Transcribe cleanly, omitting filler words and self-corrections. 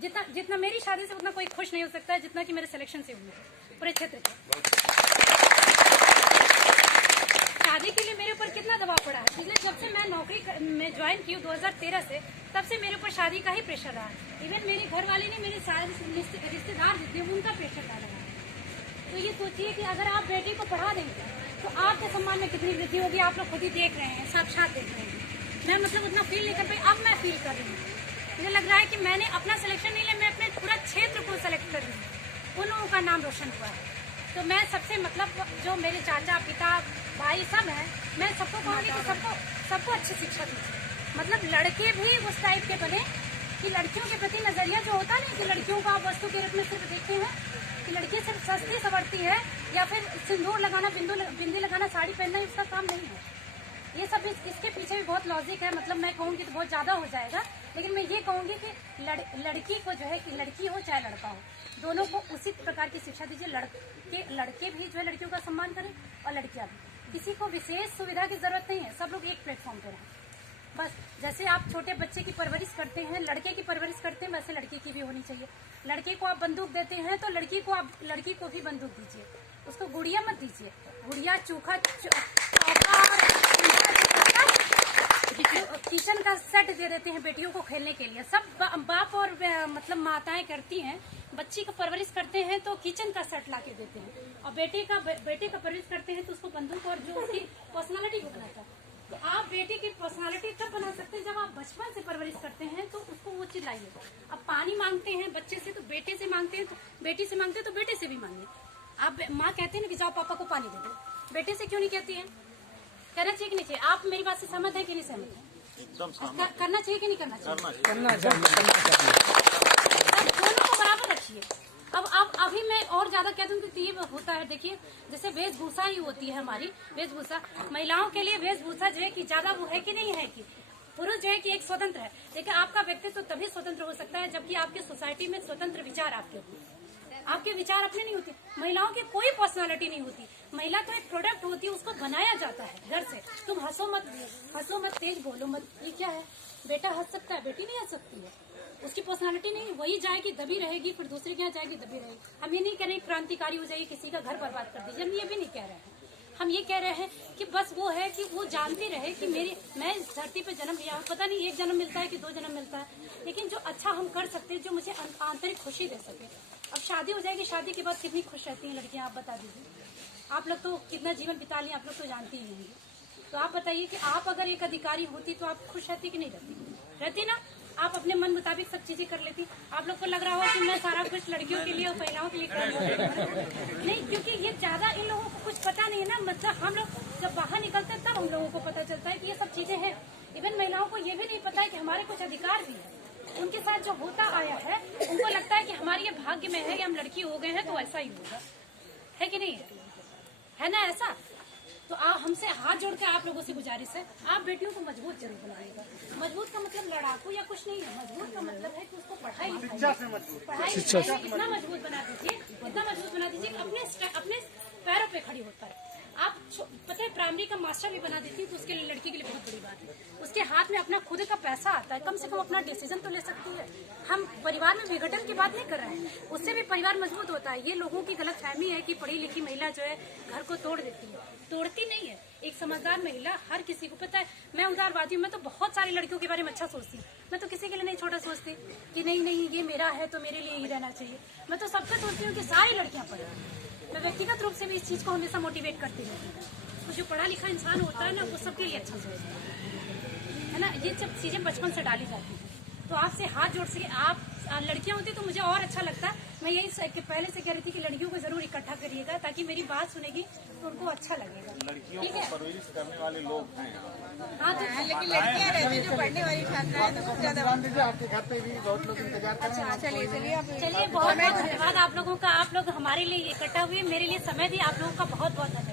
जितना मेरी शादी से उतना कोई खुश नहीं हो सकता है जितना कि मेरे सिलेक्शन से हुई है पूरे क्षेत्र के। शादी के लिए मेरे ऊपर कितना दबाव पड़ा है, इसलिए जब से मैं नौकरी में ज्वाइन की हूँ 2013 से, तब से मेरे ऊपर शादी का ही प्रेशर रहा। इवन मेरे घर वाले ने, मेरे सारे रिश्तेदार जितने उनका प्रेशर डाला है। तो ये सोचिए कि अगर आप बेटी को पढ़ा देंगे तो आपके सम्मान में कितनी वृद्धि होगी, आप लोग खुद ही देख रहे हैं, साक्षात देख रहे हैं। मैं मतलब उतना फील नहीं कर पाई, अब मैं फील कर रही हूँ। मुझे लग रहा है कि मैंने अपना सिलेक्शन नहीं लिया, मैं अपने पूरा क्षेत्र को सेलेक्ट कर रही हूँ, उन लोगों का नाम रोशन हुआ है। तो मैं सबसे मतलब जो मेरे चाचा पिता भाई सब हैं, मैं सबको कहूँगी कि सबको अच्छी शिक्षा दीजिए। मतलब लड़के भी उस टाइप के बने कि लड़कियों के प्रति नजरिया जो होता नहीं कि लड़कियों को आप वस्तु के रूप में सिर्फ देखते हैं कि लड़की सिर्फ सस्ती सवरती है या फिर सिंदूर लगाना, बिंदी लगाना, साड़ी पहनना, इसका काम नहीं है। ये सब इसके पीछे भी बहुत लॉजिक है। मतलब मैं कहूँगी तो बहुत ज्यादा हो जाएगा, लेकिन मैं ये कहूँगी कि लड़की को जो है कि लड़की हो चाहे लड़का हो, दोनों को उसी प्रकार की शिक्षा दीजिए। लड़के भी जो है लड़कियों का सम्मान करें और लड़कियां भी। किसी को विशेष सुविधा की जरूरत नहीं है, सब लोग एक प्लेटफॉर्म पर हैं। बस जैसे आप छोटे बच्चे की परवरिश करते हैं, लड़के की परवरिश करते हैं, वैसे लड़की की भी होनी चाहिए। लड़के को आप बंदूक देते हैं तो लड़की को भी बंदूक दीजिए, उसको गुड़िया मत दीजिए। गुड़िया चूखा किचन का सेट दे देते हैं बेटियों को खेलने के लिए। सब बाप और मतलब माताएं करती हैं, बच्ची का परवरिश करते हैं तो किचन का सेट ला के देते हैं, और बेटे का परवरिश करते हैं तो उसको बंदूक और जो उसकी पर्सनालिटी को बनाता है। तो आप बेटी की पर्सनालिटी तब बना सकते हैं जब आप बचपन से परवरिश करते हैं, तो उसको वो चीज लाइए। अब पानी मांगते हैं बच्चे से तो बेटे से मांगते हैं, तो बेटी से मांगते हैं तो बेटे से भी मांगे। आप माँ कहते हैं ना कि जाओ पापा को पानी दे दो, बेटे से क्यों नहीं कहती है? कहना चाहिए कि नहीं चाहिए? आप मेरी बात से सहमत है कि नहीं सहमत है? करना चाहिए कि नहीं करना चाहिए? करना चाहिए। दोनों को बराबर रखिए। अब अभी मैं और ज्यादा कह दूं कि ये होता है, देखिए जैसे वेशभूषा ही होती है हमारी वेशभूषा, महिलाओं के लिए वेशभूषा जो है कि ज्यादा वो है कि नहीं है कि पुरुष जो है कि एक स्वतंत्र है, लेकिन आपका व्यक्तित्व तभी स्वतंत्र हो सकता है जबकि आपके सोसाइटी में स्वतंत्र विचार आपके विचार अपने नहीं होते। महिलाओं की कोई पर्सनालिटी नहीं होती, महिला तो एक प्रोडक्ट होती है, उसको बनाया जाता है घर से। तुम हंसो मत, तेज बोलो मत, ये क्या है? बेटा हंस सकता है, बेटी नहीं हंस सकती है, उसकी पर्सनालिटी नहीं। वही जाएगी दबी रहेगी, फिर दूसरे के यहाँ जाएगी दबी रहेगी। हम ये नहीं कह रहे क्रांतिकारी हो जाएगी, किसी का घर बर्बाद कर दीजिए, हम ये भी नहीं कह रहे हैं। हम ये कह रहे हैं कि बस वो है कि वो जानती रहे कि मैं इस धरती पे जन्म लिया हूँ, पता नहीं एक जन्म मिलता है कि 2 जन्म मिलता है, लेकिन जो अच्छा हम कर सकते हैं, जो मुझे आंतरिक खुशी दे सके। अब शादी हो जाएगी, शादी के बाद कितनी खुश रहती हैं लड़कियां, आप बता दीजिए। आप लोग तो कितना जीवन बिता लिया, आप लोग तो जानते ही होंगे। तो आप बताइए कि आप अगर एक अधिकारी होती तो आप खुश रहती कि नहीं रहती ना? आप अपने मन मुताबिक सब चीजें कर लेती। आप लोग को लग रहा हो कि मैं सारा कुछ लड़कियों के लिए और महिलाओं के लिए कर रही हूँ, नहीं, क्योंकि ये ज्यादा इन लोगों को कुछ पता नहीं है ना। मतलब हम लोग जब बाहर निकलते हैं तब हम लोगों को पता चलता है कि ये सब चीजें हैं। इवन महिलाओं को ये भी नहीं पता है कि हमारे कुछ अधिकार भी है। उनके साथ जो होता आया है, उनको लगता है कि हमारे ये भाग्य में है कि हम लड़की हो गए हैं तो ऐसा ही होगा, है कि नहीं है ना ऐसा? तो हमसे हाथ जोड़ के आप लोगों से गुजारिश है, आप बेटियों को मजबूत जरूर बनाइएगा। मजबूत का मतलब लड़ाकू या कुछ नहीं है, मजबूत का मतलब है कि उसको पढ़ाई इतना मजबूत बना दीजिए अपने पैरों पे खड़ी होता है। आप पता है प्राइमरी का मास्टर भी बना देती है तो उसके लिए लड़की के लिए बहुत बड़ी बात है। उसके हाथ में अपना खुद का पैसा आता है, कम से कम अपना डिसीजन तो ले सकती है। हम परिवार में विघटन की बात नहीं कर रहे हैं, उससे भी परिवार मजबूत होता है। ये लोगों की गलतफहमी है कि पढ़ी लिखी महिला जो है घर को तोड़ देती है, तोड़ती नहीं है। एक समझदार महिला हर किसी को पता है। मैं उदारवादी हूँ, मैं तो बहुत सारी लड़कियों के बारे में अच्छा सोचती हूँ। मैं तो किसी के लिए नहीं छोटा सोचती कि नहीं ये मेरा है तो मेरे लिए ही रहना चाहिए। मैं तो सबसे सोचती हूँ कि सारी लड़कियां पढ़ें। मैं व्यक्तिगत रूप से भी इस चीज को हमेशा मोटिवेट करती रहती हूँ। तो जो पढ़ा लिखा इंसान होता है ना, वो सबके लिए अच्छा सोचता है ना। ये सब चीजें बचपन से डाली जाती है। तो आपसे हाथ जोड़ से आप लड़कियां होती तो मुझे और अच्छा लगता। मैं यही पहले से कह रही थी कि लड़कियों को जरूर इकट्ठा करिएगा ताकि मेरी बात सुनेगी तो उनको अच्छा लगेगा। लड़कियों को परवरिश करने वाले लोग हैं। हाँ, तो लेकिन लड़कियां रहती जो पढ़ने वाली छात्राएं तो कुछ ज्यादा। आपके घर पे भी बहुत लोग इंतजार कर रहे हैं। चलिए बहुत बहुत धन्यवाद आप लोगों का। आप लोग हमारे लिए इकट्ठा हुए, मेरे लिए समय दिए, आप लोगों का बहुत बहुत धन्यवाद।